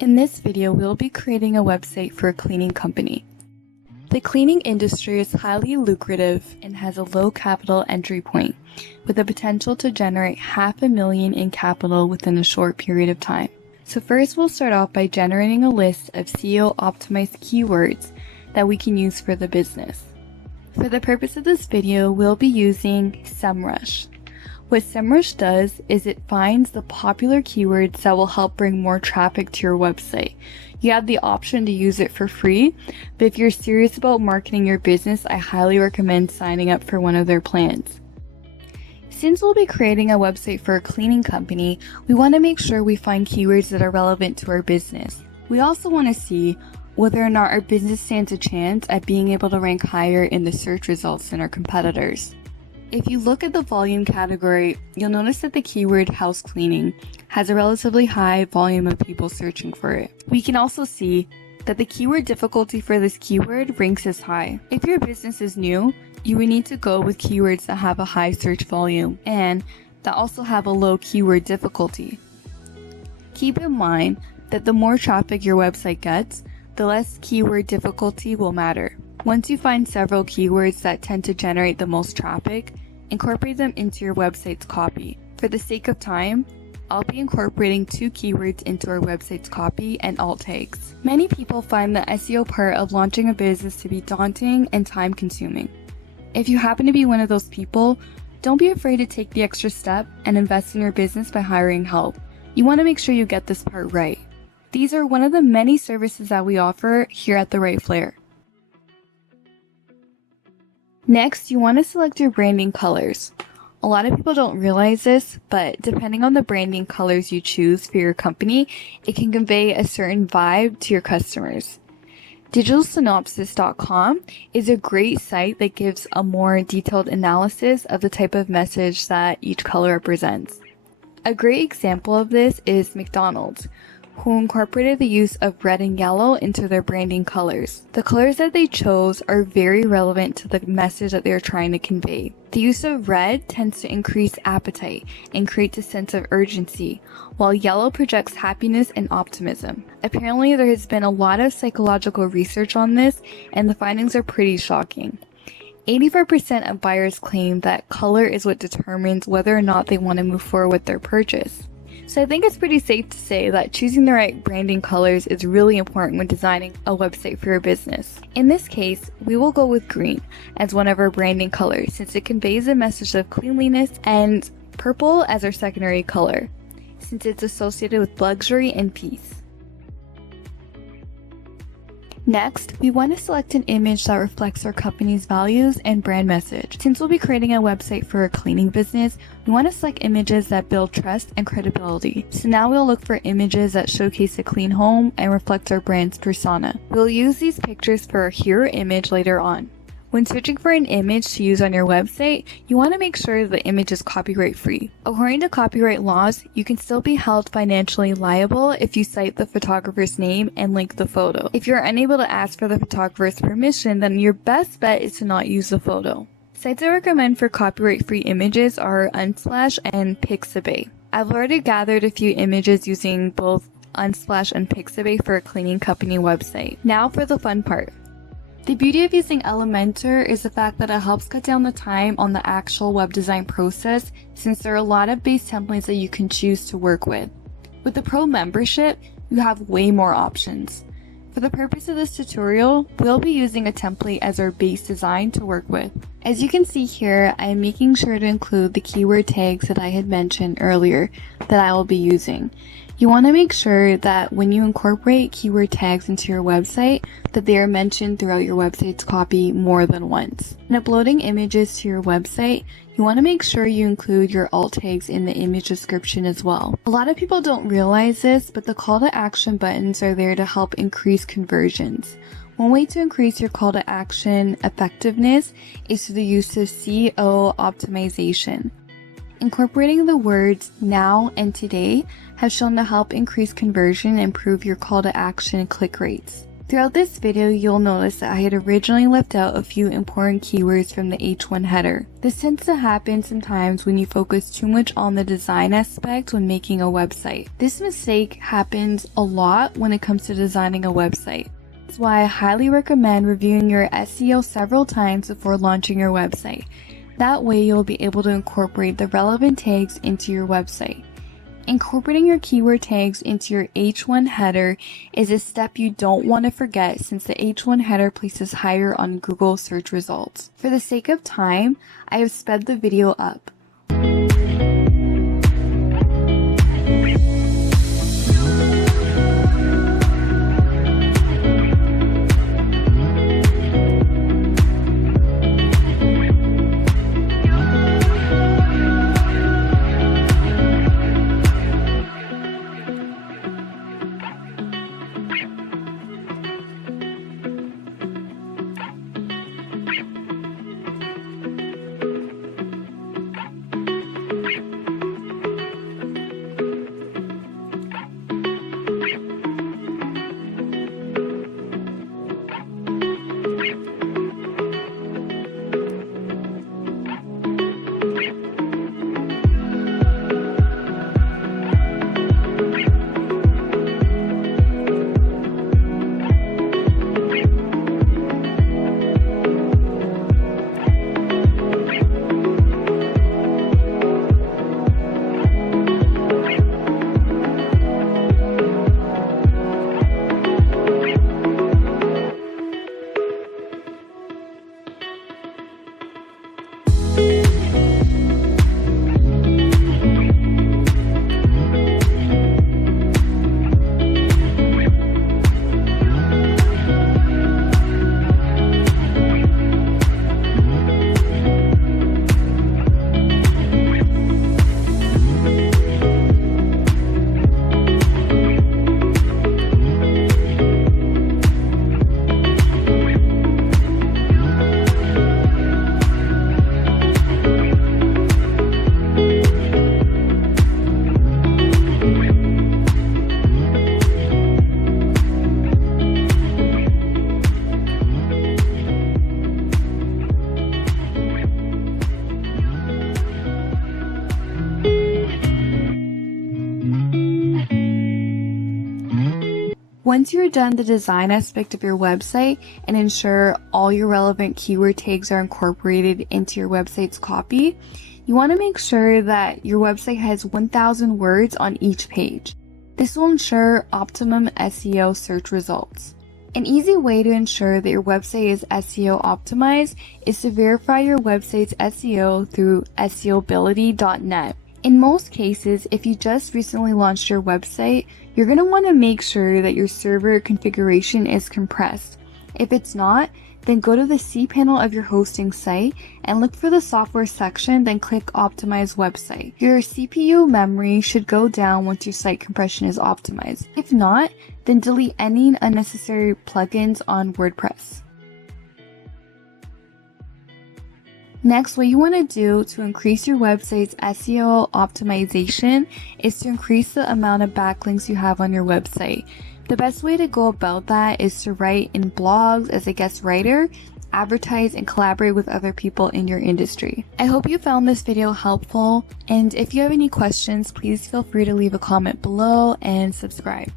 In this video, we'll be creating a website for a cleaning company. The cleaning industry is highly lucrative and has a low capital entry point, with the potential to generate $500,000 in capital within a short period of time. So first, we'll start off by generating a list of SEO optimized keywords that we can use for the business. For the purpose of this video, we'll be using SEMrush. What SEMrush does is it finds the popular keywords that will help bring more traffic to your website. You have the option to use it for free, but if you're serious about marketing your business, I highly recommend signing up for one of their plans. Since we'll be creating a website for a cleaning company, we want to make sure we find keywords that are relevant to our business. We also want to see whether or not our business stands a chance at being able to rank higher in the search results than our competitors. If you look at the volume category, you'll notice that the keyword house cleaning has a relatively high volume of people searching for it. We can also see that the keyword difficulty for this keyword ranks as high. If your business is new, you would need to go with keywords that have a high search volume and that also have a low keyword difficulty. Keep in mind that the more traffic your website gets, the less keyword difficulty will matter. Once you find several keywords that tend to generate the most traffic, incorporate them into your website's copy. For the sake of time, I'll be incorporating 2 keywords into our website's copy and alt tags. Many people find the SEO part of launching a business to be daunting and time consuming. If you happen to be one of those people, don't be afraid to take the extra step and invest in your business by hiring help. You want to make sure you get this part right. These are one of the many services that we offer here at The Right Flair. Next, you want to select your branding colors. A lot of people don't realize this, but depending on the branding colors you choose for your company, it can convey a certain vibe to your customers. DigitalSynopsis.com is a great site that gives a more detailed analysis of the type of message that each color represents. A great example of this is McDonald's, who incorporated the use of red and yellow into their branding colors. The colors that they chose are very relevant to the message that they are trying to convey. The use of red tends to increase appetite and creates a sense of urgency, while yellow projects happiness and optimism. Apparently, there has been a lot of psychological research on this, and the findings are pretty shocking. 84% of buyers claim that color is what determines whether or not they want to move forward with their purchase. So I think it's pretty safe to say that choosing the right branding colors is really important when designing a website for your business. In this case, we will go with green as one of our branding colors since it conveys a message of cleanliness, and purple as our secondary color since it's associated with luxury and peace. Next, we want to select an image that reflects our company's values and brand message. Since we'll be creating a website for a cleaning business, we want to select images that build trust and credibility. So now we'll look for images that showcase a clean home and reflect our brand's persona. We'll use these pictures for our hero image later on. When searching for an image to use on your website, you want to make sure the image is copyright free. According to copyright laws, you can still be held financially liable if you cite the photographer's name and link the photo. If you're unable to ask for the photographer's permission, then your best bet is to not use the photo. Sites I recommend for copyright free images are Unsplash and Pixabay. I've already gathered a few images using both Unsplash and Pixabay for a cleaning company website. Now for the fun part. The beauty of using Elementor is the fact that it helps cut down the time on the actual web design process, since there are a lot of base templates that you can choose to work with. With the Pro membership, you have way more options. For the purpose of this tutorial, we'll be using a template as our base design to work with. As you can see here, I am making sure to include the keyword tags that I had mentioned earlier that I will be using. You want to make sure that when you incorporate keyword tags into your website, that they are mentioned throughout your website's copy more than once. When uploading images to your website, you want to make sure you include your alt tags in the image description as well. A lot of people don't realize this, but the call to action buttons are there to help increase conversions. One way to increase your call to action effectiveness is through the use of SEO optimization. Incorporating the words now and today has shown to help increase conversion and improve your call to action and click rates. Throughout this video, you'll notice that I had originally left out a few important keywords from the H1 header. This tends to happen sometimes when you focus too much on the design aspect when making a website. This mistake happens a lot when it comes to designing a website. That's why I highly recommend reviewing your SEO several times before launching your website. That way you'll be able to incorporate the relevant tags into your website. Incorporating your keyword tags into your H1 header is a step you don't want to forget since the H1 header places higher on Google search results. For the sake of time, I have sped the video up. Once you're done the design aspect of your website and ensure all your relevant keyword tags are incorporated into your website's copy, you want to make sure that your website has 1,000 words on each page. This will ensure optimum SEO search results. An easy way to ensure that your website is SEO optimized is to verify your website's SEO through SEObility.net. In most cases, if you just recently launched your website, you're going to want to make sure that your server configuration is compressed. If it's not, then go to the cPanel of your hosting site and look for the software section, then click Optimize Website. Your CPU memory should go down once your site compression is optimized. If not, then delete any unnecessary plugins on WordPress. Next, what you want to do to increase your website's SEO optimization is to increase the amount of backlinks you have on your website. The best way to go about that is to write in blogs as a guest writer, advertise, and collaborate with other people in your industry. I hope you found this video helpful, and if you have any questions, please feel free to leave a comment below and subscribe.